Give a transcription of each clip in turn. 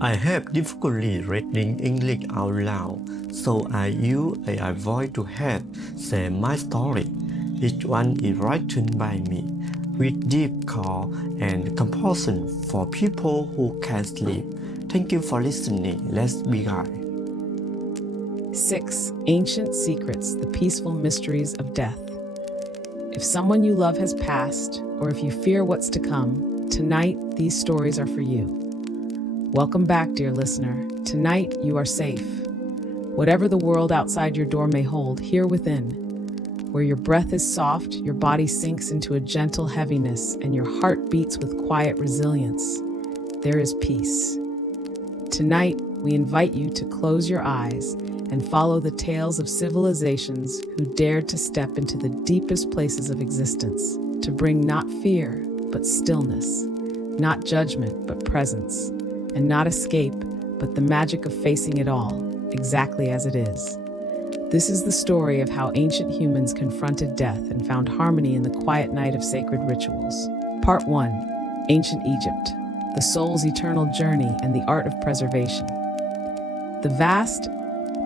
I have difficulty reading English out loud, so I use AI voice to help share my story. Each one is written by me, with deep care and compassion for people who can't sleep. Thank you for listening. Let's begin. 6. Ancient Secrets, the Peaceful Mysteries of Death. If someone you love has passed, or if you fear what's to come, tonight these stories are for you. Welcome back, dear listener. Tonight you are safe. Whatever the world outside your door may hold, here within, where your breath is soft, your body sinks into a gentle heaviness, and your heart beats with quiet resilience, there is peace. Tonight, we invite you to close your eyes and follow the tales of civilizations who dared to step into the deepest places of existence, to bring not fear, but stillness, not judgment, but presence, and not escape, but the magic of facing it all, exactly as it is. This is the story of how ancient humans confronted death and found harmony in the quiet night of sacred rituals. Part 1. Ancient Egypt, the soul's eternal journey and the art of preservation. The vast,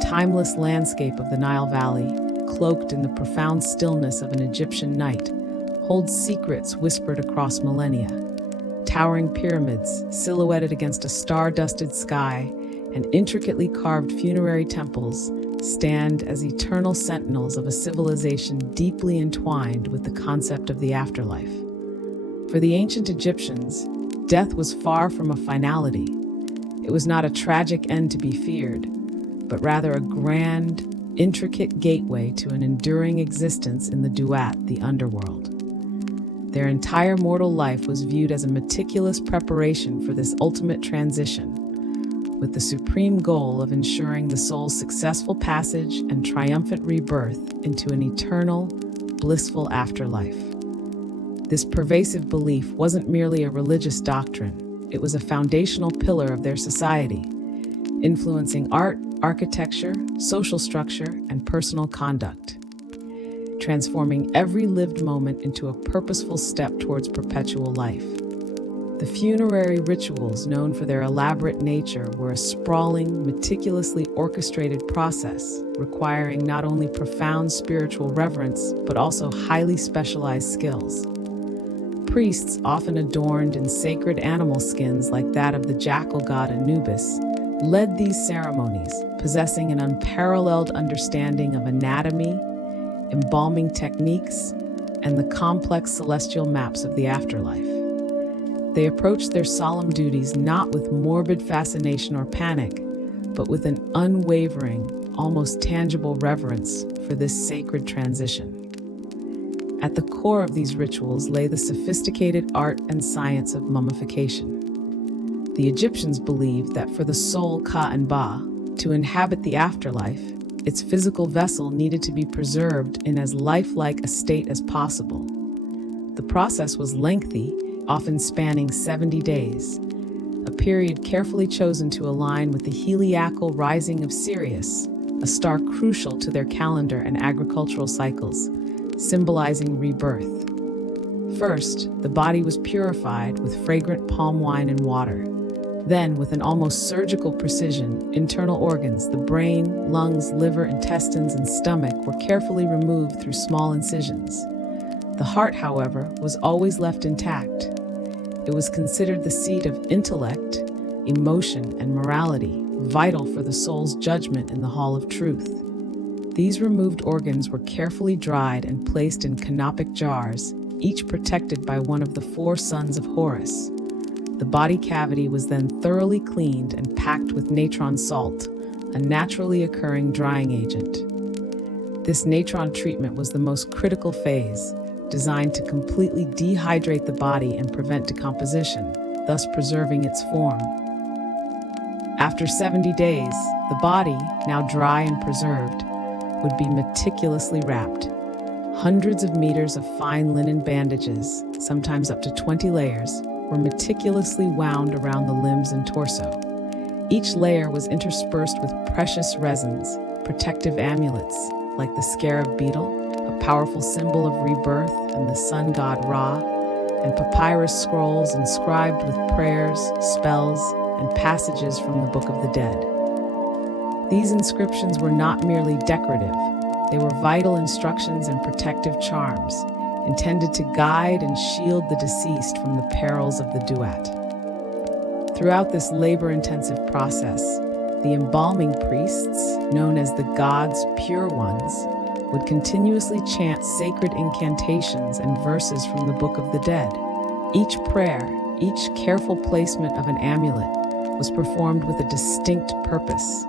timeless landscape of the Nile Valley, cloaked in the profound stillness of an Egyptian night, holds secrets whispered across millennia. Towering pyramids, silhouetted against a star-dusted sky, and intricately carved funerary temples stand as eternal sentinels of a civilization deeply entwined with the concept of the afterlife. For the ancient Egyptians, death was far from a finality. It was not a tragic end to be feared, but rather a grand, intricate gateway to an enduring existence in the duat, the underworld. Their entire mortal life was viewed as a meticulous preparation for this ultimate transition, with the supreme goal of ensuring the soul's successful passage and triumphant rebirth into an eternal, blissful afterlife. This pervasive belief wasn't merely a religious doctrine, it was a foundational pillar of their society, influencing art, architecture, social structure, and personal conduct, transforming every lived moment into a purposeful step towards perpetual life. The funerary rituals, known for their elaborate nature, were a sprawling, meticulously orchestrated process, requiring not only profound spiritual reverence, but also highly specialized skills. Priests, often adorned in sacred animal skins like that of the jackal god Anubis, led these ceremonies, possessing an unparalleled understanding of anatomy, embalming techniques, and the complex celestial maps of the afterlife. They approached their solemn duties not with morbid fascination or panic, but with an unwavering, almost tangible reverence for this sacred transition. At the core of these rituals lay the sophisticated art and science of mummification. The Egyptians believed that for the soul Ka-and-Ba to inhabit the afterlife, its physical vessel needed to be preserved in as lifelike a state as possible. The process was lengthy, often spanning 70 days, a period carefully chosen to align with the heliacal rising of Sirius, a star crucial to their calendar and agricultural cycles, symbolizing rebirth. First, the body was purified with fragrant palm wine and water. Then, with an almost surgical precision, internal organs, the brain, lungs, liver, intestines, and stomach, were carefully removed through small incisions. The heart, however, was always left intact. It was considered the seat of intellect, emotion, and morality, vital for the soul's judgment in the Hall of Truth. These removed organs were carefully dried and placed in canopic jars, each protected by one of the 4 sons of Horus. The body cavity was then thoroughly cleaned and packed with natron salt, a naturally occurring drying agent. This natron treatment was the most critical phase, designed to completely dehydrate the body and prevent decomposition, thus preserving its form. After 70 days, the body, now dry and preserved, would be meticulously wrapped. Hundreds of meters of fine linen bandages, sometimes up to 20 layers, were meticulously wound around the limbs and torso. Each layer was interspersed with precious resins, protective amulets, like the scarab beetle, a powerful symbol of rebirth, and the sun god Ra, and papyrus scrolls inscribed with prayers, spells, and passages from the Book of the Dead. These inscriptions were not merely decorative, they were vital instructions and protective charms, intended to guide and shield the deceased from the perils of the duat. Throughout this labor-intensive process, the embalming priests, known as the God's Pure Ones, would continuously chant sacred incantations and verses from the Book of the Dead. Each prayer, each careful placement of an amulet, was performed with a distinct purpose: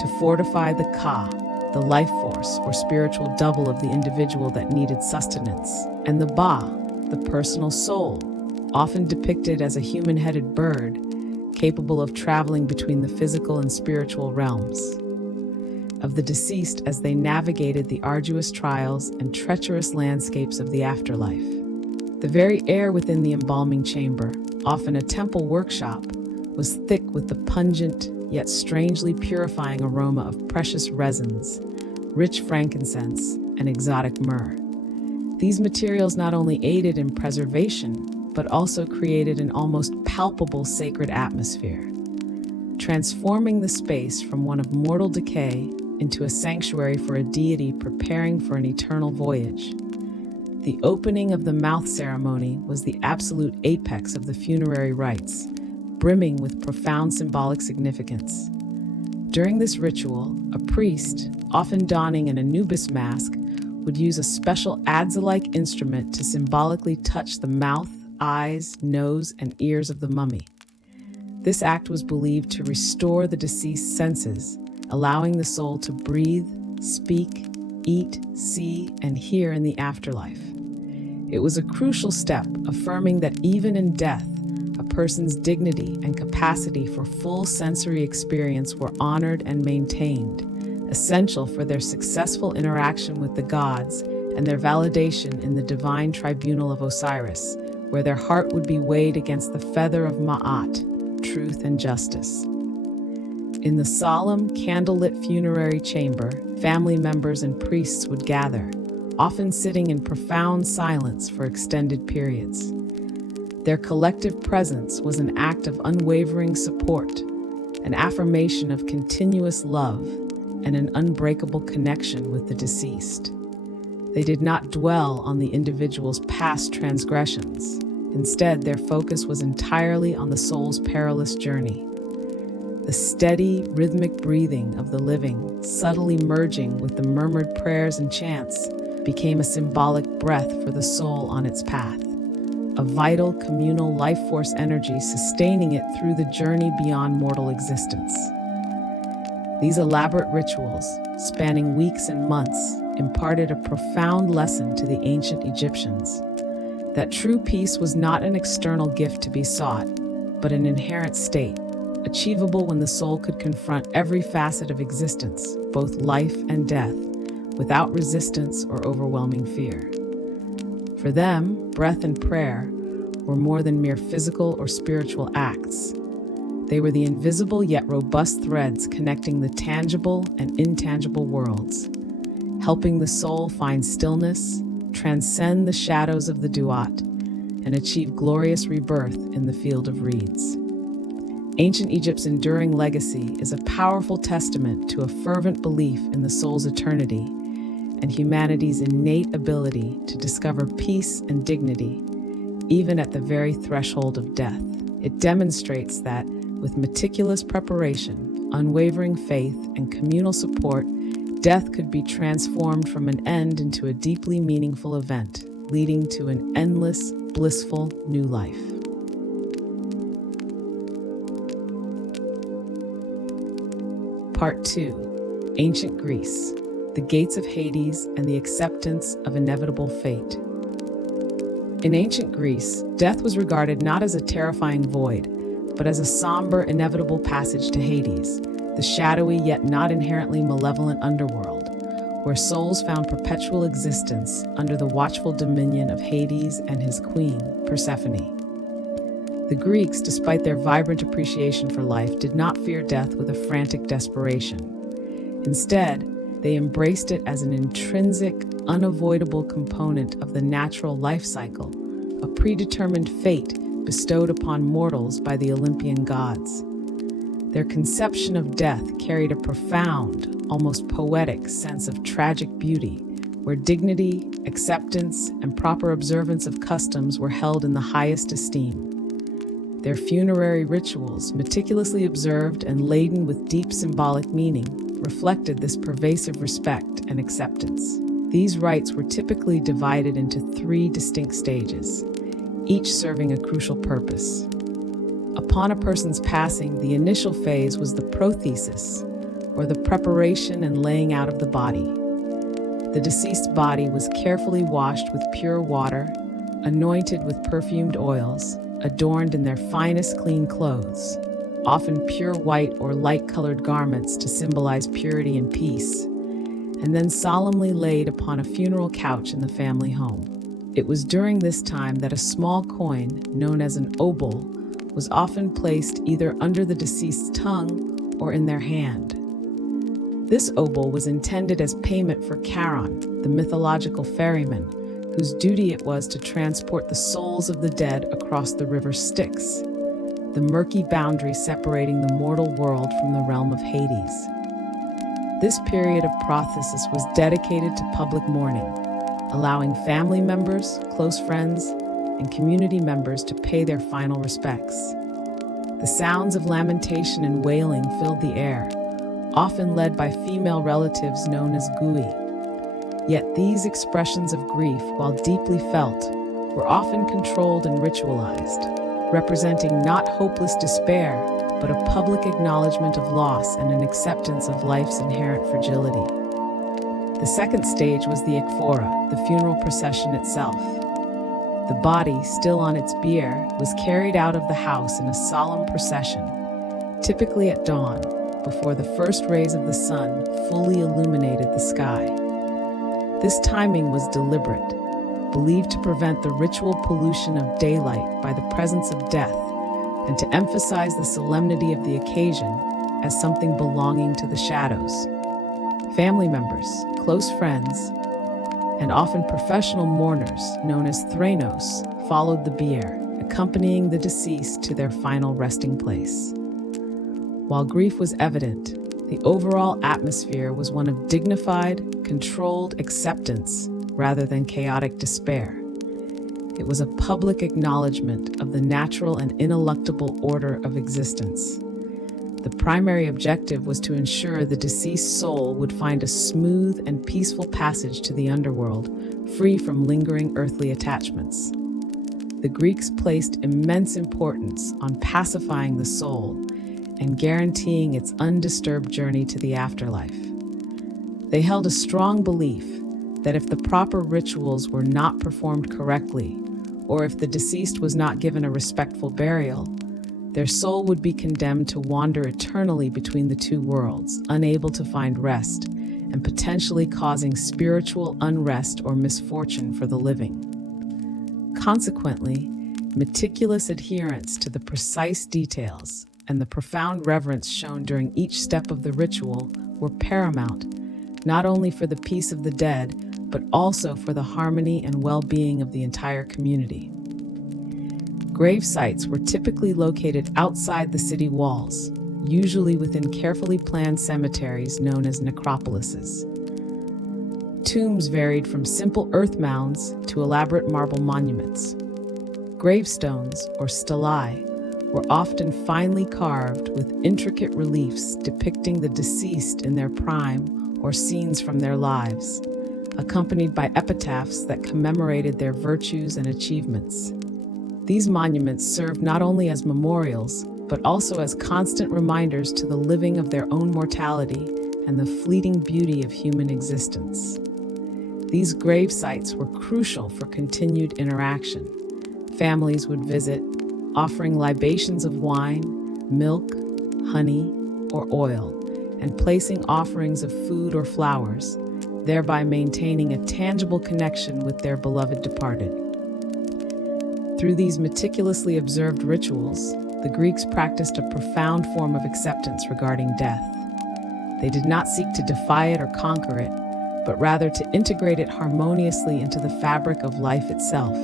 to fortify the Ka, the life force or spiritual double of the individual that needed sustenance, and the Ba, the personal soul, often depicted as a human-headed bird, capable of traveling between the physical and spiritual realms of the deceased as they navigated the arduous trials and treacherous landscapes of the afterlife. The very air within the embalming chamber, often a temple workshop, was thick with the pungent yet strangely purifying aroma of precious resins, rich frankincense, and exotic myrrh. These materials not only aided in preservation, but also created an almost palpable sacred atmosphere, transforming the space from one of mortal decay into a sanctuary for a deity preparing for an eternal voyage. The opening of the mouth ceremony was the absolute apex of the funerary rites, brimming with profound symbolic significance. During this ritual, a priest, often donning an Anubis mask, would use a special adze-like instrument to symbolically touch the mouth, eyes, nose, and ears of the mummy. This act was believed to restore the deceased's senses, allowing the soul to breathe, speak, eat, see, and hear in the afterlife. It was a crucial step, affirming that even in death, a person's dignity and capacity for full sensory experience were honored and maintained, essential for their successful interaction with the gods and their validation in the divine tribunal of Osiris, where their heart would be weighed against the feather of Ma'at, truth and justice. In the solemn, candlelit funerary chamber, family members and priests would gather, often sitting in profound silence for extended periods. Their collective presence was an act of unwavering support, an affirmation of continuous love, and an unbreakable connection with the deceased. They did not dwell on the individual's past transgressions. Instead, their focus was entirely on the soul's perilous journey. The steady, rhythmic breathing of the living, subtly merging with the murmured prayers and chants, became a symbolic breath for the soul on its path, a vital communal life force energy sustaining it through the journey beyond mortal existence. These elaborate rituals, spanning weeks and months, imparted a profound lesson to the ancient Egyptians: that true peace was not an external gift to be sought, but an inherent state, achievable when the soul could confront every facet of existence, both life and death, without resistance or overwhelming fear. For them, breath and prayer were more than mere physical or spiritual acts. They were the invisible yet robust threads connecting the tangible and intangible worlds, helping the soul find stillness, transcend the shadows of the duat, and achieve glorious rebirth in the field of reeds. Ancient Egypt's enduring legacy is a powerful testament to a fervent belief in the soul's eternity and humanity's innate ability to discover peace and dignity, even at the very threshold of death. It demonstrates that, with meticulous preparation, unwavering faith, and communal support, death could be transformed from an end into a deeply meaningful event, leading to an endless, blissful new life. Part 2. Ancient Greece, the Gates of Hades and the Acceptance of Inevitable Fate. In ancient Greece, death was regarded not as a terrifying void, but as a somber, inevitable passage to Hades, the shadowy yet not inherently malevolent underworld, where souls found perpetual existence under the watchful dominion of Hades and his queen, Persephone. The Greeks, despite their vibrant appreciation for life, did not fear death with a frantic desperation. Instead, they embraced it as an intrinsic, unavoidable component of the natural life cycle, a predetermined fate bestowed upon mortals by the Olympian gods. Their conception of death carried a profound, almost poetic sense of tragic beauty, where dignity, acceptance, and proper observance of customs were held in the highest esteem. Their funerary rituals, meticulously observed and laden with deep symbolic meaning, reflected this pervasive respect and acceptance. These rites were typically divided into 3 distinct stages, each serving a crucial purpose. Upon a person's passing, the initial phase was the prothesis, or the preparation and laying out of the body. The deceased's body was carefully washed with pure water, anointed with perfumed oils, adorned in their finest clean clothes, often pure white or light-colored garments to symbolize purity and peace, and then solemnly laid upon a funeral couch in the family home. It was during this time that a small coin, known as an obol, was often placed either under the deceased's tongue or in their hand. This obol was intended as payment for Charon, the mythological ferryman, whose duty it was to transport the souls of the dead across the river Styx, the murky boundary separating the mortal world from the realm of Hades. This period of prothesis was dedicated to public mourning, allowing family members, close friends, and community members to pay their final respects. The sounds of lamentation and wailing filled the air, often led by female relatives known as gui. Yet these expressions of grief, while deeply felt, were often controlled and ritualized, representing not hopeless despair, but a public acknowledgement of loss and an acceptance of life's inherent fragility. The second stage was the ekphora, the funeral procession itself. The body, still on its bier, was carried out of the house in a solemn procession, typically at dawn, before the first rays of the sun fully illuminated the sky. This timing was deliberate, believed to prevent the ritual pollution of daylight by the presence of death, and to emphasize the solemnity of the occasion as something belonging to the shadows. Family members, close friends, and often professional mourners, known as thranos, followed the bier, accompanying the deceased to their final resting place. While grief was evident, the overall atmosphere was one of dignified, controlled acceptance rather than chaotic despair. It was a public acknowledgement of the natural and ineluctable order of existence. The primary objective was to ensure the deceased soul would find a smooth and peaceful passage to the underworld, free from lingering earthly attachments. The Greeks placed immense importance on pacifying the soul and guaranteeing its undisturbed journey to the afterlife. They held a strong belief that if the proper rituals were not performed correctly, or if the deceased was not given a respectful burial, their soul would be condemned to wander eternally between the two worlds, unable to find rest, and potentially causing spiritual unrest or misfortune for the living. Consequently, meticulous adherence to the precise details and the profound reverence shown during each step of the ritual were paramount, not only for the peace of the dead, but also for the harmony and well-being of the entire community. Grave sites were typically located outside the city walls, usually within carefully planned cemeteries known as necropolises. Tombs varied from simple earth mounds to elaborate marble monuments. Gravestones, or stelae, were often finely carved with intricate reliefs depicting the deceased in their prime or scenes from their lives, accompanied by epitaphs that commemorated their virtues and achievements. These monuments served not only as memorials, but also as constant reminders to the living of their own mortality and the fleeting beauty of human existence. These grave sites were crucial for continued interaction. Families would visit, offering libations of wine, milk, honey, or oil, and placing offerings of food or flowers, thereby maintaining a tangible connection with their beloved departed. Through these meticulously observed rituals, the Greeks practiced a profound form of acceptance regarding death. They did not seek to defy it or conquer it, but rather to integrate it harmoniously into the fabric of life itself.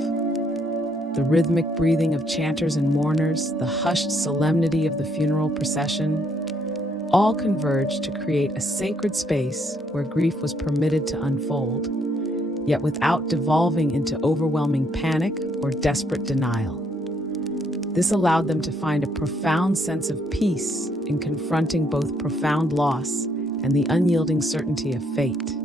The rhythmic breathing of chanters and mourners, the hushed solemnity of the funeral procession, all converged to create a sacred space where grief was permitted to unfold, yet without devolving into overwhelming panic or desperate denial. This allowed them to find a profound sense of peace in confronting both profound loss and the unyielding certainty of fate.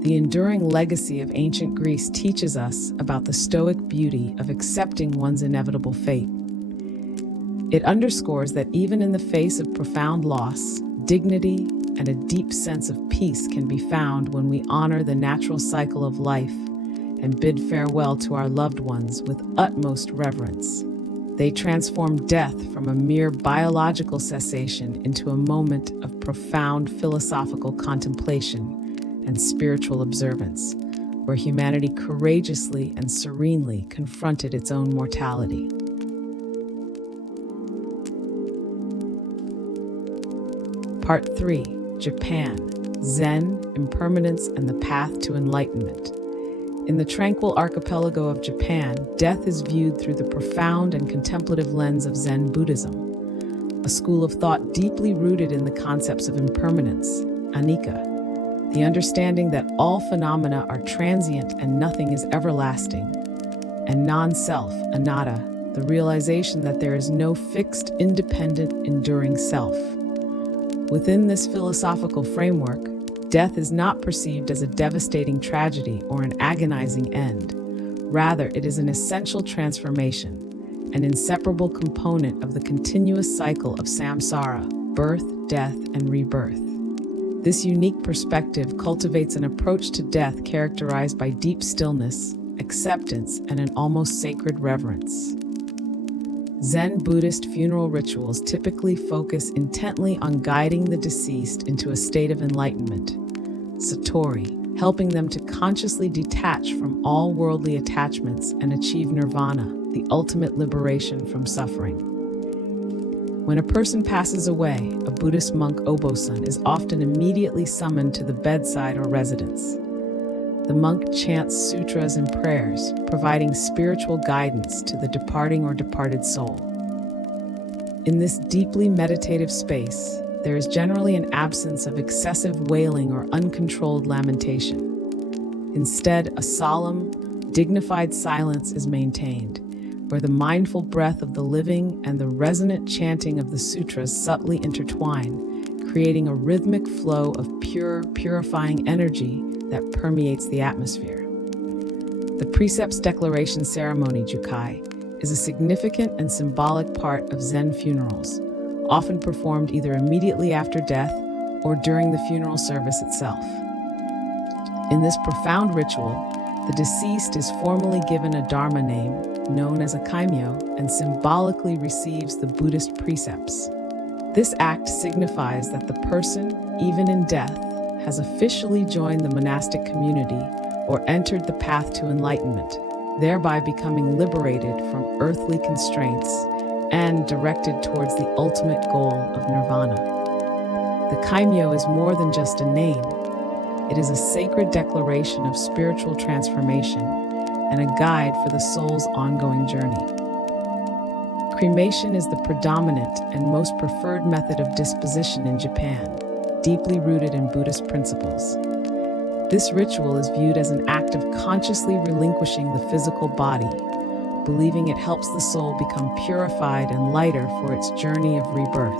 The enduring legacy of ancient Greece teaches us about the stoic beauty of accepting one's inevitable fate. It underscores that even in the face of profound loss, dignity and a deep sense of peace can be found when we honor the natural cycle of life and bid farewell to our loved ones with utmost reverence. They transform death from a mere biological cessation into a moment of profound philosophical contemplation and spiritual observance, where humanity courageously and serenely confronted its own mortality. Part 3. Japan, Zen, Impermanence, and the Path to Enlightenment. In the tranquil archipelago of Japan, death is viewed through the profound and contemplative lens of Zen Buddhism, a school of thought deeply rooted in the concepts of impermanence, anicca, the understanding that all phenomena are transient and nothing is everlasting, and non-self, anatta, the realization that there is no fixed, independent, enduring self. Within this philosophical framework, death is not perceived as a devastating tragedy or an agonizing end. Rather, it is an essential transformation, an inseparable component of the continuous cycle of samsara, birth, death, and rebirth. This unique perspective cultivates an approach to death characterized by deep stillness, acceptance, and an almost sacred reverence. Zen Buddhist funeral rituals typically focus intently on guiding the deceased into a state of enlightenment, satori, helping them to consciously detach from all worldly attachments and achieve nirvana, the ultimate liberation from suffering. When a person passes away, a Buddhist monk obosan is often immediately summoned to the bedside or residence. The monk chants sutras and prayers, providing spiritual guidance to the departing or departed soul. In this deeply meditative space, there is generally an absence of excessive wailing or uncontrolled lamentation. Instead, a solemn, dignified silence is maintained, where the mindful breath of the living and the resonant chanting of the sutras subtly intertwine, creating a rhythmic flow of pure, purifying energy that permeates the atmosphere. The precepts declaration ceremony, jukai, is a significant and symbolic part of Zen funerals, often performed either immediately after death or during the funeral service itself. In this profound ritual, the deceased is formally given a dharma name, known as a kaimyo, and symbolically receives the Buddhist precepts. This act signifies that the person, even in death, has officially joined the monastic community or entered the path to enlightenment, thereby becoming liberated from earthly constraints and directed towards the ultimate goal of nirvana. The kaimyo is more than just a name. It is a sacred declaration of spiritual transformation and a guide for the soul's ongoing journey. Cremation is the predominant and most preferred method of disposition in Japan, deeply rooted in Buddhist principles. This ritual is viewed as an act of consciously relinquishing the physical body, believing it helps the soul become purified and lighter for its journey of rebirth.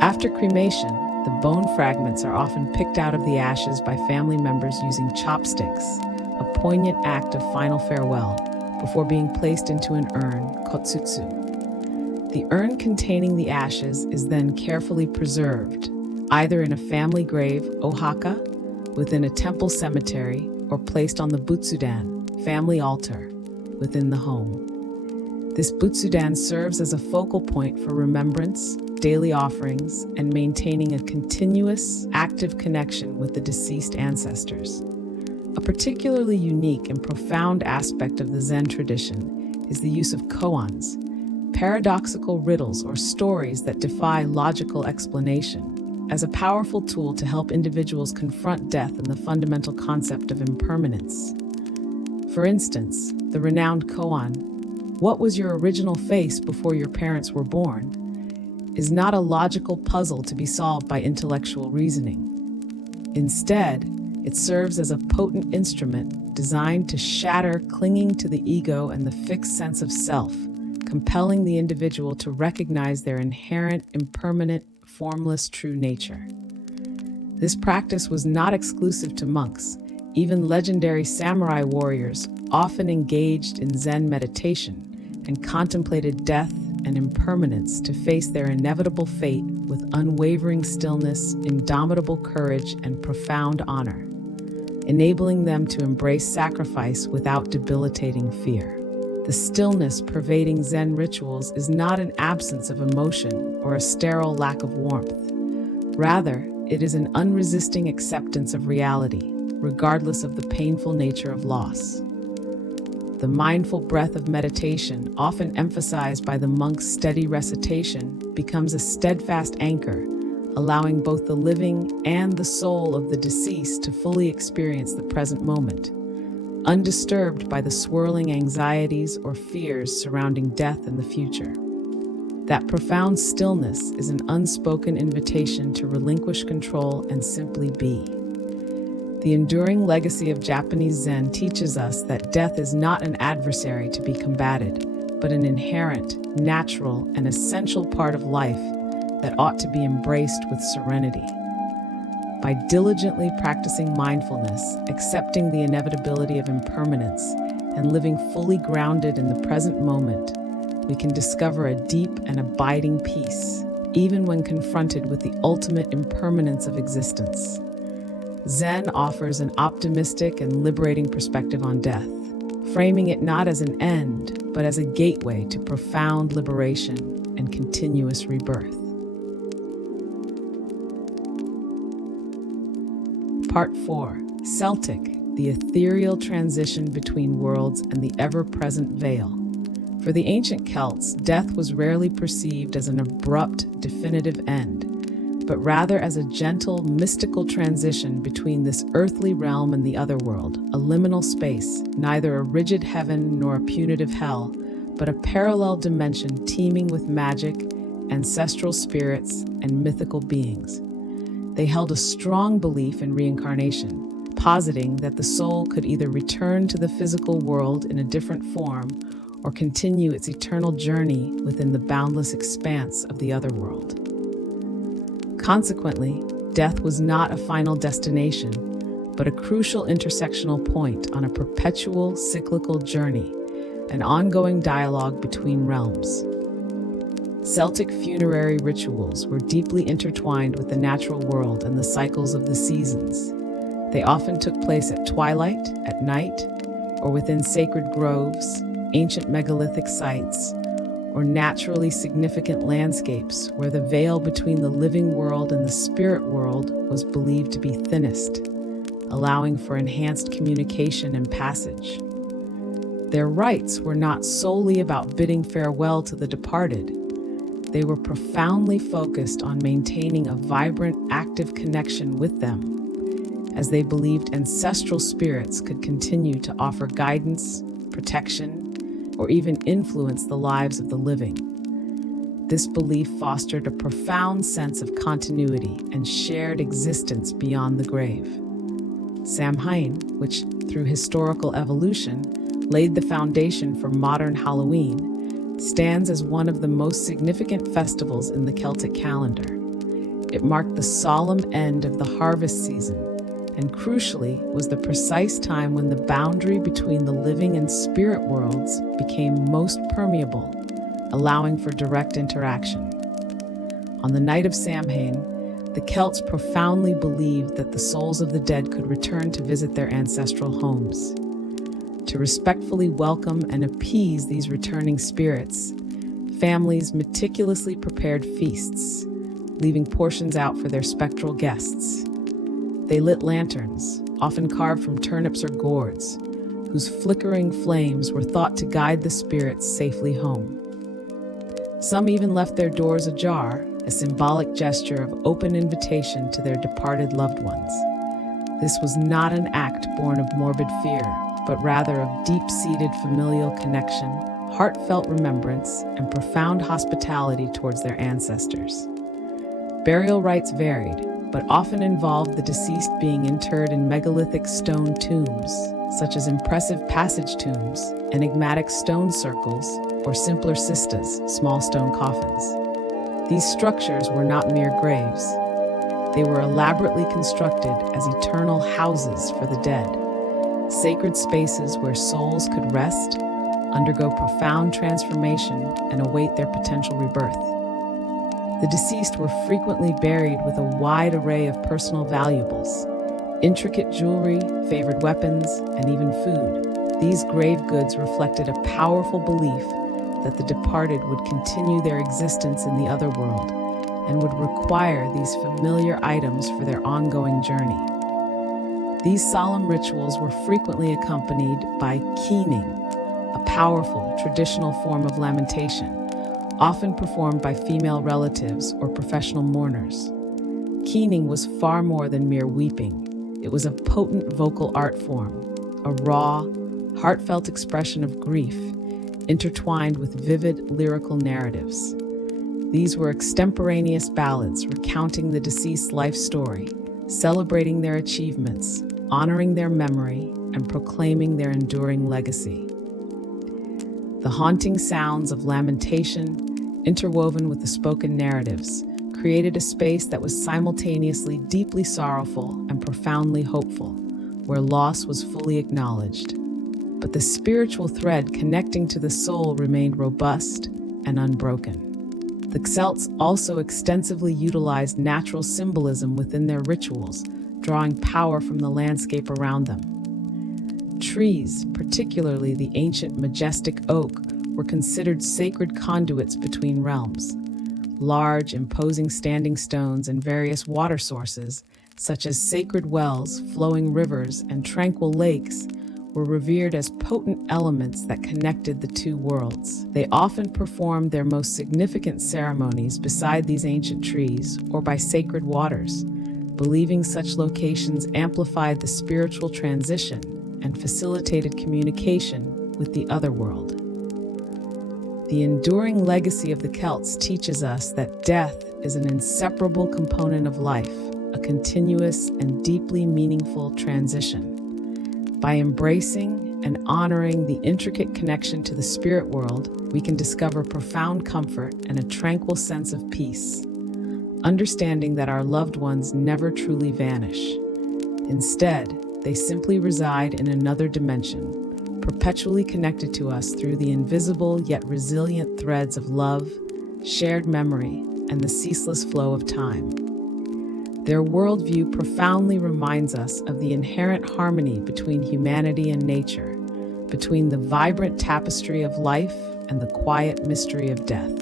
After cremation, the bone fragments are often picked out of the ashes by family members using chopsticks, a poignant act of final farewell, before being placed into an urn, kotsutsu. The urn containing the ashes is then carefully preserved, either in a family grave, ohaka, within a temple cemetery, or placed on the butsudan, family altar, within the home. This butsudan serves as a focal point for remembrance, daily offerings, and maintaining a continuous, active connection with the deceased ancestors. A particularly unique and profound aspect of the Zen tradition is the use of koans, paradoxical riddles or stories that defy logical explanation, as a powerful tool to help individuals confront death and the fundamental concept of impermanence. For instance, the renowned koan, "What was your original face before your parents were born?" is not a logical puzzle to be solved by intellectual reasoning. Instead, it serves as a potent instrument designed to shatter clinging to the ego and the fixed sense of self, compelling the individual to recognize their inherent, impermanent, formless true nature. This practice was not exclusive to monks. Even legendary samurai warriors often engaged in Zen meditation and contemplated death and impermanence to face their inevitable fate with unwavering stillness, indomitable courage, and profound honor, enabling them to embrace sacrifice without debilitating fear. The stillness pervading Zen rituals is not an absence of emotion or a sterile lack of warmth. Rather, it is an unresisting acceptance of reality, regardless of the painful nature of loss. The mindful breath of meditation, often emphasized by the monk's steady recitation, becomes a steadfast anchor, allowing both the living and the soul of the deceased to fully experience the present moment, undisturbed by the swirling anxieties or fears surrounding death and the future. That profound stillness is an unspoken invitation to relinquish control and simply be. The enduring legacy of Japanese Zen teaches us that death is not an adversary to be combated, but an inherent, natural, and essential part of life that ought to be embraced with serenity. By diligently practicing mindfulness, accepting the inevitability of impermanence, and living fully grounded in the present moment, we can discover a deep and abiding peace, even when confronted with the ultimate impermanence of existence. Zen offers an optimistic and liberating perspective on death, framing it not as an end, but as a gateway to profound liberation and continuous rebirth. Part 4. Celtic, the ethereal transition between worlds and the ever-present veil. For the ancient Celts, death was rarely perceived as an abrupt, definitive end, but rather as a gentle, mystical transition between this earthly realm and the other world, a liminal space, neither a rigid heaven nor a punitive hell, but a parallel dimension teeming with magic, ancestral spirits, and mythical beings. They held a strong belief in reincarnation, positing that the soul could either return to the physical world in a different form or continue its eternal journey within the boundless expanse of the other world. Consequently, death was not a final destination, but a crucial intersectional point on a perpetual cyclical journey, an ongoing dialogue between realms. Celtic funerary rituals were deeply intertwined with the natural world and the cycles of the seasons. They often took place at twilight, at night, or within sacred groves, ancient megalithic sites, or naturally significant landscapes where the veil between the living world and the spirit world was believed to be thinnest, allowing for enhanced communication and passage. Their rites were not solely about bidding farewell to the departed. They were profoundly focused on maintaining a vibrant, active connection with them, as they believed ancestral spirits could continue to offer guidance, protection, or even influence the lives of the living. This belief fostered a profound sense of continuity and shared existence beyond the grave. Samhain, which through historical evolution laid the foundation for modern Halloween, stands as one of the most significant festivals in the Celtic calendar. It marked the solemn end of the harvest season, and crucially was the precise time when the boundary between the living and spirit worlds became most permeable, allowing for direct interaction. On the night of Samhain, the Celts profoundly believed that the souls of the dead could return to visit their ancestral homes. To respectfully welcome and appease these returning spirits, families meticulously prepared feasts, leaving portions out for their spectral guests. They lit lanterns, often carved from turnips or gourds, whose flickering flames were thought to guide the spirits safely home. Some even left their doors ajar, a symbolic gesture of open invitation to their departed loved ones. This was not an act born of morbid fear, but rather of deep-seated familial connection heartfelt remembrance, and profound hospitality towards their ancestors. Burial rites varied, but often involved the deceased being interred in megalithic stone tombs, such as impressive passage tombs, enigmatic stone circles, or simpler cistas, small stone coffins. These structures were not mere graves. They were elaborately constructed as eternal houses for the dead, sacred spaces where souls could rest, undergo profound transformation, and await their potential rebirth. The deceased were frequently buried with a wide array of personal valuables, intricate jewelry, favored weapons, and even food. These grave goods reflected a powerful belief that the departed would continue their existence in the other world and would require these familiar items for their ongoing journey. These solemn rituals were frequently accompanied by keening, a powerful traditional form of lamentation, often performed by female relatives or professional mourners. Keening was far more than mere weeping. It was a potent vocal art form, a raw, heartfelt expression of grief, intertwined with vivid lyrical narratives. These were extemporaneous ballads recounting the deceased's life story, celebrating their achievements, honoring their memory, and proclaiming their enduring legacy. The haunting sounds of lamentation, interwoven with the spoken narratives, created a space that was simultaneously deeply sorrowful and profoundly hopeful, where loss was fully acknowledged. But the spiritual thread connecting to the soul remained robust and unbroken. The Celts also extensively utilized natural symbolism within their rituals, drawing power from the landscape around them. Trees, particularly the ancient majestic oak, were considered sacred conduits between realms. Large, imposing standing stones and various water sources, such as sacred wells, flowing rivers, and tranquil lakes, were revered as potent elements that connected the two worlds. They often performed their most significant ceremonies beside these ancient trees or by sacred waters, believing such locations amplified the spiritual transition and facilitated communication with the other world. The enduring legacy of the Celts teaches us that death is an inseparable component of life, a continuous and deeply meaningful transition. By embracing and honoring the intricate connection to the spirit world, we can discover profound comfort and a tranquil sense of peace, understanding that our loved ones never truly vanish. Instead, they simply reside in another dimension, perpetually connected to us through the invisible yet resilient threads of love, shared memory, and the ceaseless flow of time. Their worldview profoundly reminds us of the inherent harmony between humanity and nature, between the vibrant tapestry of life and the quiet mystery of death.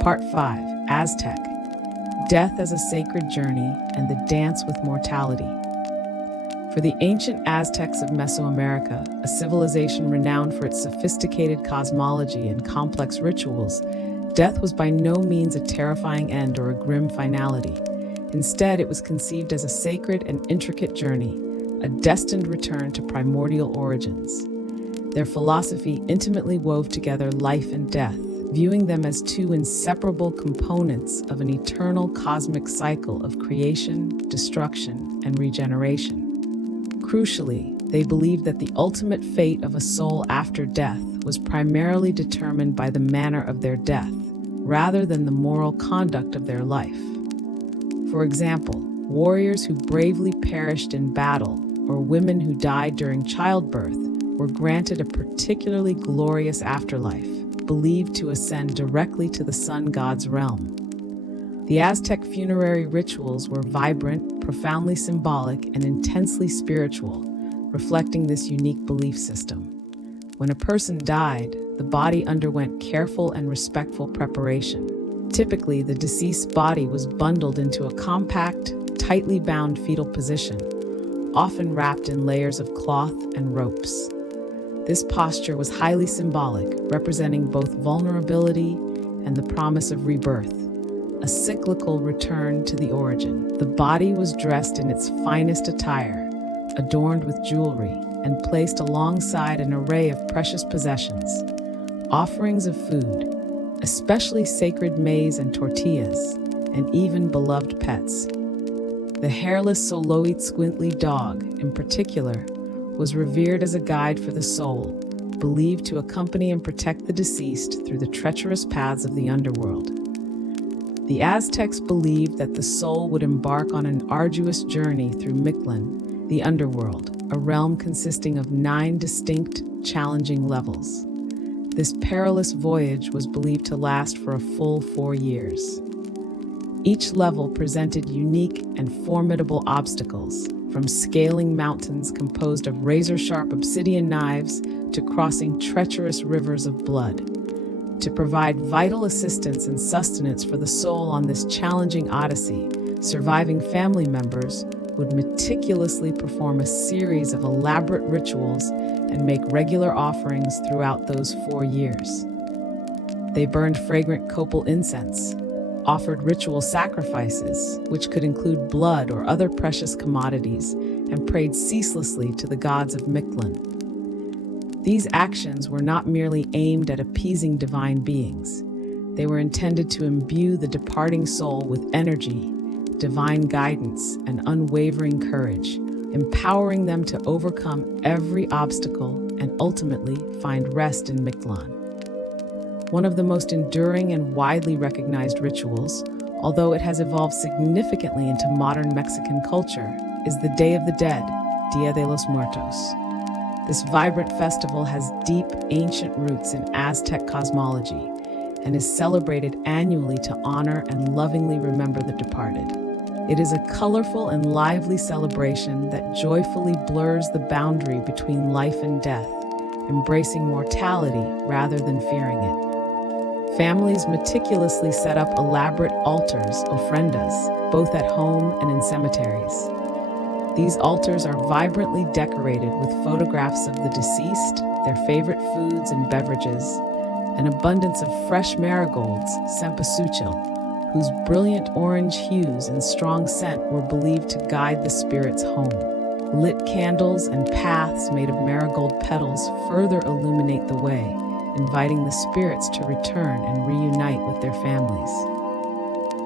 Part 5. Aztec. Death as a sacred journey and the dance with mortality. For the ancient Aztecs of Mesoamerica, a civilization renowned for its sophisticated cosmology and complex rituals, death was by no means a terrifying end or a grim finality. Instead, it was conceived as a sacred and intricate journey, a destined return to primordial origins. Their philosophy intimately wove together life and death, viewing them as two inseparable components of an eternal cosmic cycle of creation, destruction, and regeneration. Crucially, they believed that the ultimate fate of a soul after death was primarily determined by the manner of their death, rather than the moral conduct of their life. For example, warriors who bravely perished in battle or women who died during childbirth were granted a particularly glorious afterlife, believed to ascend directly to the sun god's realm. The Aztec funerary rituals were vibrant, profoundly symbolic, and intensely spiritual, reflecting this unique belief system. When a person died, the body underwent careful and respectful preparation. Typically, the deceased's body was bundled into a compact, tightly bound fetal position, often wrapped in layers of cloth and ropes. This posture was highly symbolic, representing both vulnerability and the promise of rebirth, a cyclical return to the origin. The body was dressed in its finest attire, adorned with jewelry, and placed alongside an array of precious possessions, offerings of food, especially sacred maize and tortillas, and even beloved pets. The hairless Soloitsquintly dog, in particular, was revered as a guide for the soul, believed to accompany and protect the deceased through the treacherous paths of the underworld. The Aztecs believed that the soul would embark on an arduous journey through Mictlan, the underworld, a realm consisting of 9 distinct, challenging levels. This perilous voyage was believed to last for a full 4 years. Each level presented unique and formidable obstacles, from scaling mountains composed of razor-sharp obsidian knives to crossing treacherous rivers of blood. To provide vital assistance and sustenance for the soul on this challenging odyssey, surviving family members would meticulously perform a series of elaborate rituals and make regular offerings throughout those 4 years. They burned fragrant copal incense, offered ritual sacrifices, which could include blood or other precious commodities, and prayed ceaselessly to the gods of Mictlan. These actions were not merely aimed at appeasing divine beings. They were intended to imbue the departing soul with energy, divine guidance, and unwavering courage, empowering them to overcome every obstacle and ultimately find rest in Mictlan. One of the most enduring and widely recognized rituals, although it has evolved significantly into modern Mexican culture, is the Day of the Dead, Dia de los Muertos. This vibrant festival has deep, ancient roots in Aztec cosmology and is celebrated annually to honor and lovingly remember the departed. It is a colorful and lively celebration that joyfully blurs the boundary between life and death, embracing mortality rather than fearing it. Families meticulously set up elaborate altars, ofrendas, both at home and in cemeteries. These altars are vibrantly decorated with photographs of the deceased, their favorite foods and beverages, an abundance of fresh marigolds, cempasúchil, whose brilliant orange hues and strong scent were believed to guide the spirits home. Lit candles and paths made of marigold petals further illuminate the way, inviting the spirits to return and reunite with their families.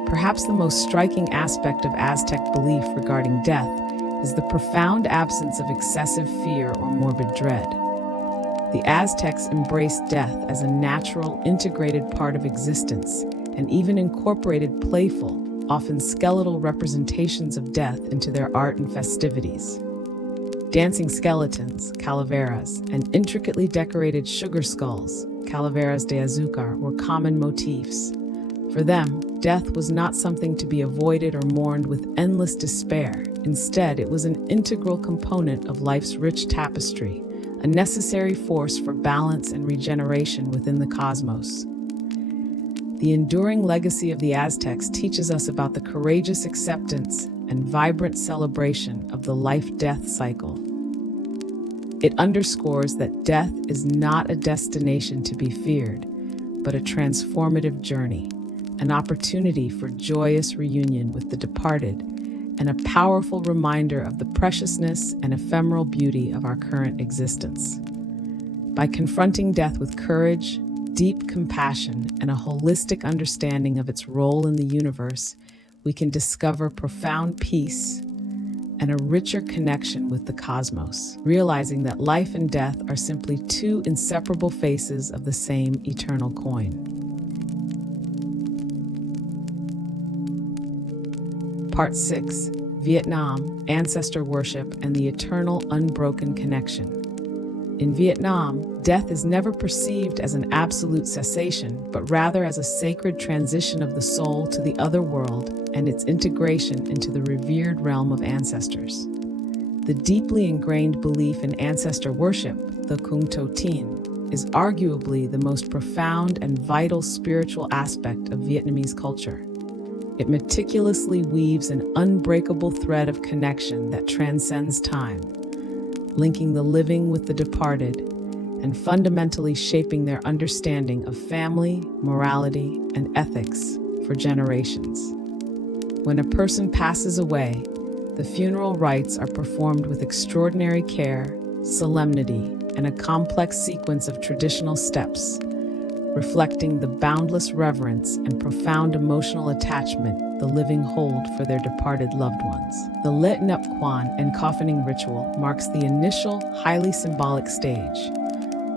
Perhaps the most striking aspect of Aztec belief regarding death is the profound absence of excessive fear or morbid dread. The Aztecs embraced death as a natural, integrated part of existence and even incorporated playful, often skeletal representations of death into their art and festivities. Dancing skeletons, calaveras, and intricately decorated sugar skulls, calaveras de azúcar, were common motifs. For them, death was not something to be avoided or mourned with endless despair. Instead, it was an integral component of life's rich tapestry, a necessary force for balance and regeneration within the cosmos. The enduring legacy of the Aztecs teaches us about the courageous acceptance and vibrant celebration of the life-death cycle. It underscores that death is not a destination to be feared, but a transformative journey, an opportunity for joyous reunion with the departed, and a powerful reminder of the preciousness and ephemeral beauty of our current existence. By confronting death with courage, deep compassion, and a holistic understanding of its role in the universe, we can discover profound peace and a richer connection with the cosmos, realizing that life and death are simply 2 inseparable faces of the same eternal coin. Part 6. Vietnam, Ancestor Worship and the Eternal Unbroken Connection. In Vietnam, death is never perceived as an absolute cessation, but rather as a sacred transition of the soul to the other world and its integration into the revered realm of ancestors. The deeply ingrained belief in ancestor worship, the Kung To Tin, is arguably the most profound and vital spiritual aspect of Vietnamese culture. It meticulously weaves an unbreakable thread of connection that transcends time, linking the living with the departed and fundamentally shaping their understanding of family, morality, and ethics for generations. When a person passes away, The funeral rites are performed with extraordinary care, solemnity, and a complex sequence of traditional steps, reflecting the boundless reverence and profound emotional attachment the living hold for their departed loved ones. The Lit-Up Kwan and coffining ritual marks the initial, highly symbolic stage.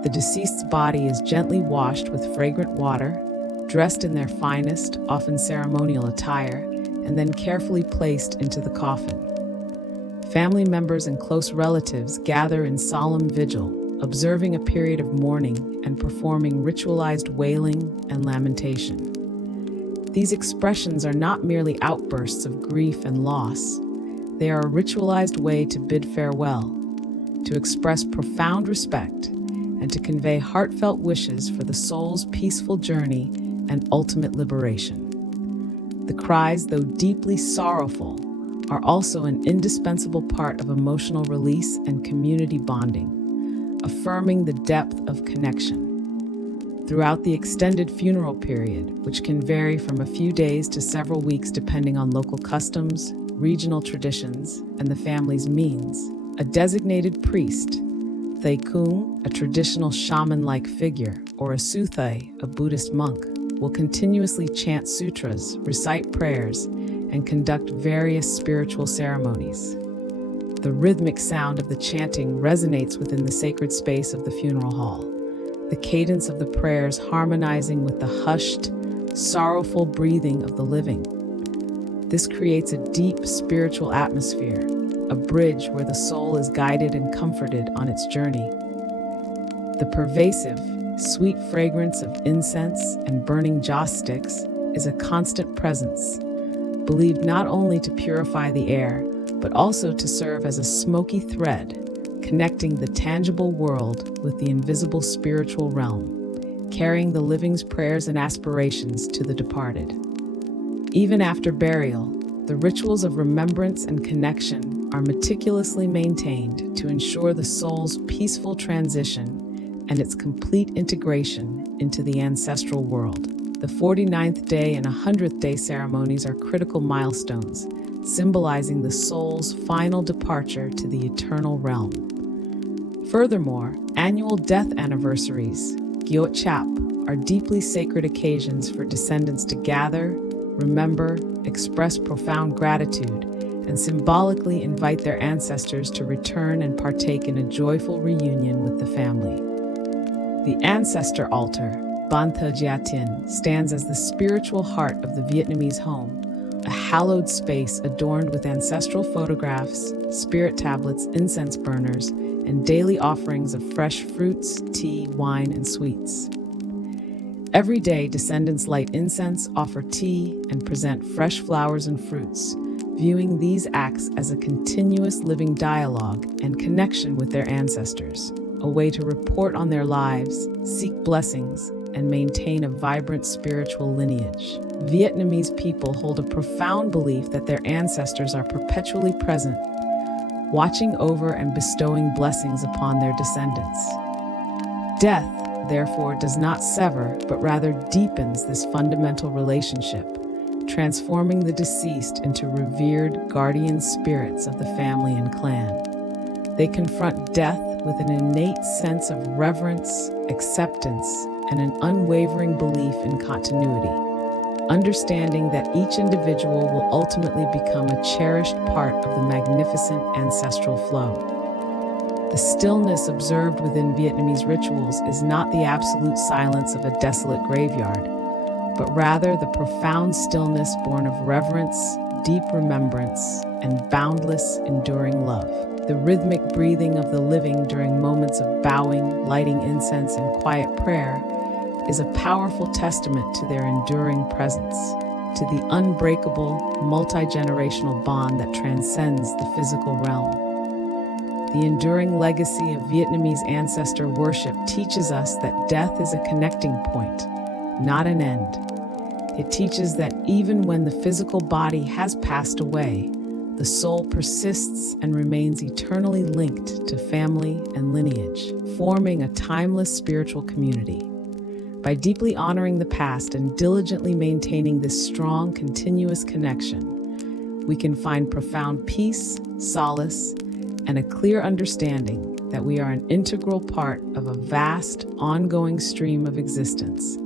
The deceased's body is gently washed with fragrant water, dressed in their finest, often ceremonial attire, and then carefully placed into the coffin. Family members and close relatives gather in solemn vigil, observing a period of mourning and performing ritualized wailing and lamentation. These expressions are not merely outbursts of grief and loss. They are a ritualized way to bid farewell, to express profound respect, and to convey heartfelt wishes for the soul's peaceful journey and ultimate liberation. The cries, though deeply sorrowful, are also an indispensable part of emotional release and community bonding, affirming the depth of connection. Throughout the extended funeral period, which can vary from a few days to several weeks depending on local customs, regional traditions, and the family's means, a designated priest, Thầy Kung, a traditional shaman-like figure, or a Suthai, a Buddhist monk, will continuously chant sutras, recite prayers, and conduct various spiritual ceremonies. The rhythmic sound of the chanting resonates within the sacred space of the funeral hall, the cadence of the prayers harmonizing with the hushed, sorrowful breathing of the living. This creates a deep spiritual atmosphere, a bridge where the soul is guided and comforted on its journey. The pervasive, sweet fragrance of incense and burning joss sticks is a constant presence, believed not only to purify the air, but also to serve as a smoky thread, connecting the tangible world with the invisible spiritual realm, carrying the living's prayers and aspirations to the departed. Even after burial, the rituals of remembrance and connection are meticulously maintained to ensure the soul's peaceful transition and its complete integration into the ancestral world. The 49th day and 100th day ceremonies are critical milestones, symbolizing the soul's final departure to the eternal realm. Furthermore, annual death anniversaries, Gyot Chap, are deeply sacred occasions for descendants to gather, remember, express profound gratitude, and symbolically invite their ancestors to return and partake in a joyful reunion with the family. The ancestor altar, Ban Thờ Gia Tin, stands as the spiritual heart of the Vietnamese home, a hallowed space adorned with ancestral photographs, spirit tablets, incense burners, and daily offerings of fresh fruits, tea, wine, and sweets. Every day, descendants light incense, offer tea, and present fresh flowers and fruits, viewing these acts as a continuous living dialogue and connection with their ancestors, a way to report on their lives, seek blessings, and maintain a vibrant spiritual lineage. Vietnamese people hold a profound belief that their ancestors are perpetually present, watching over and bestowing blessings upon their descendants. Death, therefore, does not sever, but rather deepens this fundamental relationship, transforming the deceased into revered guardian spirits of the family and clan. They confront death with an innate sense of reverence, acceptance, and an unwavering belief in continuity, understanding that each individual will ultimately become a cherished part of the magnificent ancestral flow. The stillness observed within Vietnamese rituals is not the absolute silence of a desolate graveyard, but rather the profound stillness born of reverence, deep remembrance, and boundless, enduring love. The rhythmic breathing of the living during moments of bowing, lighting incense, and quiet prayer is a powerful testament to their enduring presence, to the unbreakable, multi-generational bond that transcends the physical realm. The enduring legacy of Vietnamese ancestor worship teaches us that death is a connecting point, not an end. It teaches that even when the physical body has passed away, the soul persists and remains eternally linked to family and lineage, forming a timeless spiritual community. By deeply honoring the past and diligently maintaining this strong, continuous connection, we can find profound peace, solace, and a clear understanding that we are an integral part of a vast, ongoing stream of existence,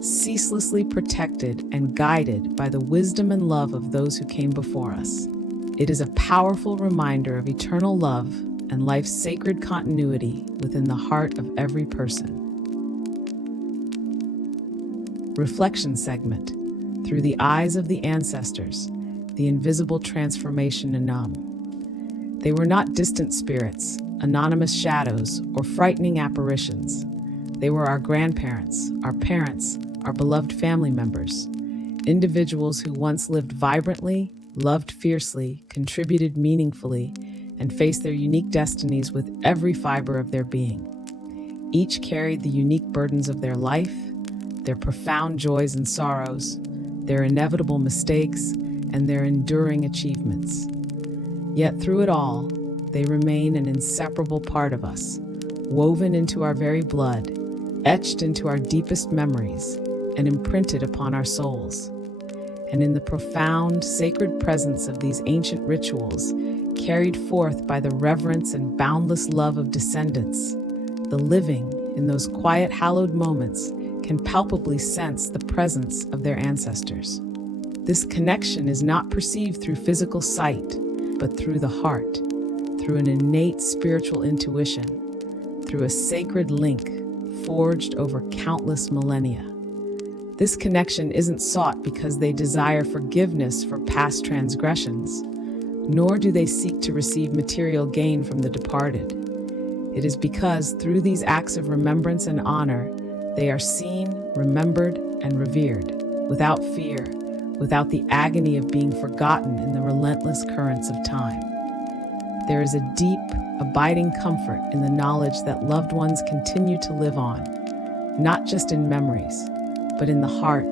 ceaselessly protected and guided by the wisdom and love of those who came before us. It is a powerful reminder of eternal love and life's sacred continuity within the heart of every person. Reflection segment. Through the eyes of the ancestors, the invisible transformation Enum. They were not distant spirits, anonymous shadows, or frightening apparitions. They were our grandparents, our parents, our beloved family members, individuals who once lived vibrantly, loved fiercely, contributed meaningfully, and faced their unique destinies with every fiber of their being. Each carried the unique burdens of their life, their profound joys and sorrows, their inevitable mistakes, and their enduring achievements. Yet through it all, they remain an inseparable part of us, woven into our very blood, etched into our deepest memories, and imprinted upon our souls. And in the profound, sacred presence of these ancient rituals, carried forth by the reverence and boundless love of descendants, the living, in those quiet, hallowed moments, can palpably sense the presence of their ancestors. This connection is not perceived through physical sight, but through the heart, through an innate spiritual intuition, through a sacred link forged over countless millennia. This connection isn't sought because they desire forgiveness for past transgressions, nor do they seek to receive material gain from the departed. It is because through these acts of remembrance and honor, they are seen, remembered, and revered, without fear, without the agony of being forgotten in the relentless currents of time. There is a deep, abiding comfort in the knowledge that loved ones continue to live on, not just in memories, but in the heart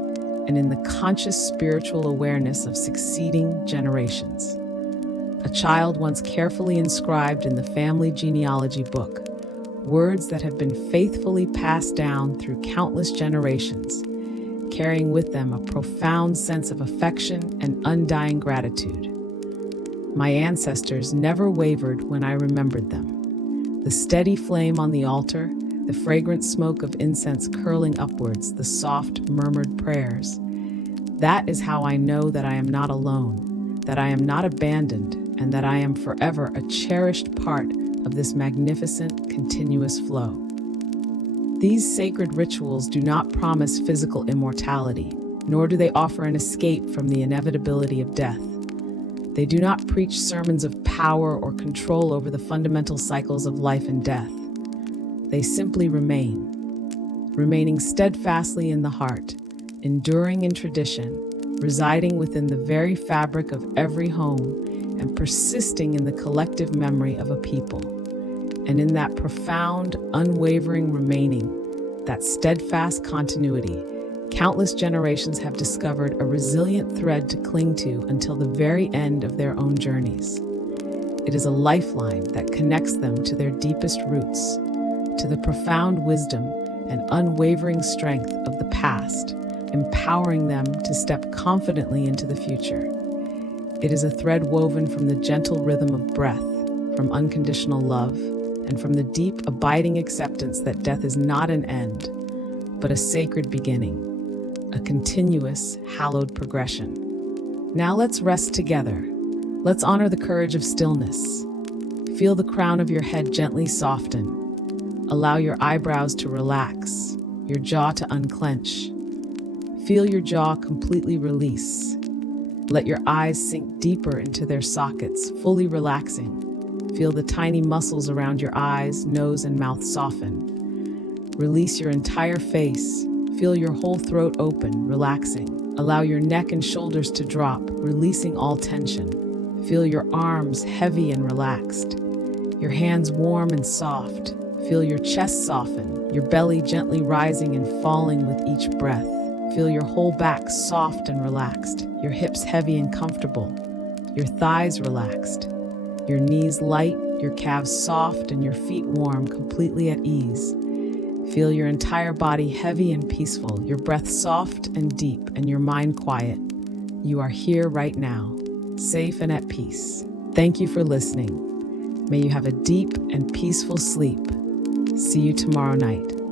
and in the conscious spiritual awareness of succeeding generations. A child once carefully inscribed in the family genealogy book, words that have been faithfully passed down through countless generations, carrying with them a profound sense of affection and undying gratitude. My ancestors never wavered when I remembered them. The steady flame on the altar, the fragrant smoke of incense curling upwards, the soft, murmured prayers. That is how I know that I am not alone, that I am not abandoned, and that I am forever a cherished part of this magnificent, continuous flow. These sacred rituals do not promise physical immortality, nor do they offer an escape from the inevitability of death. They do not preach sermons of power or control over the fundamental cycles of life and death. They simply remain, remaining steadfastly in the heart, enduring in tradition, residing within the very fabric of every home, and persisting in the collective memory of a people. And in that profound, unwavering remaining, that steadfast continuity, countless generations have discovered a resilient thread to cling to until the very end of their own journeys. It is a lifeline that connects them to their deepest roots, to the profound wisdom and unwavering strength of the past, empowering them to step confidently into the future. It is a thread woven from the gentle rhythm of breath, from unconditional love, and from the deep, abiding acceptance that death is not an end, but a sacred beginning, a continuous, hallowed progression. Now let's rest together. Let's honor the courage of stillness. Feel the crown of your head gently soften. Allow your eyebrows to relax, your jaw to unclench. Feel your jaw completely release. Let your eyes sink deeper into their sockets, fully relaxing. Feel the tiny muscles around your eyes, nose, and mouth soften. Release your entire face. Feel your whole throat open, relaxing. Allow your neck and shoulders to drop, releasing all tension. Feel your arms heavy and relaxed. Your hands warm and soft. Feel your chest soften, your belly gently rising and falling with each breath. Feel your whole back soft and relaxed, your hips heavy and comfortable, your thighs relaxed, your knees light, your calves soft, and your feet warm, completely at ease. Feel your entire body heavy and peaceful, your breath soft and deep, and your mind quiet. You are here right now. safe and at peace. Thank you for listening. May you have a deep and peaceful sleep. See you tomorrow night.